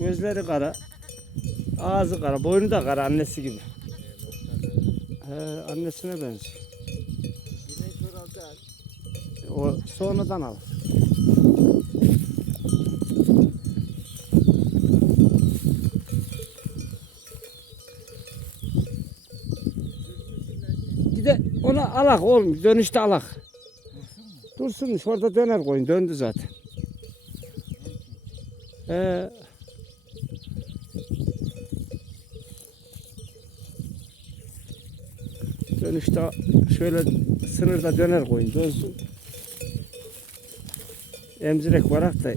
Gözleri kara. Ağzı kara. Boynu da kara annesi gibi. He, annesine benziyor. O sonradan al. Bir de ona alak oğlum. Dönüşte alak. Dursunmuş orada döner koyun. Döndü zaten. Ee, dönüşte şöyle sınırda döner koyun. Dönsün. Emzirek varak da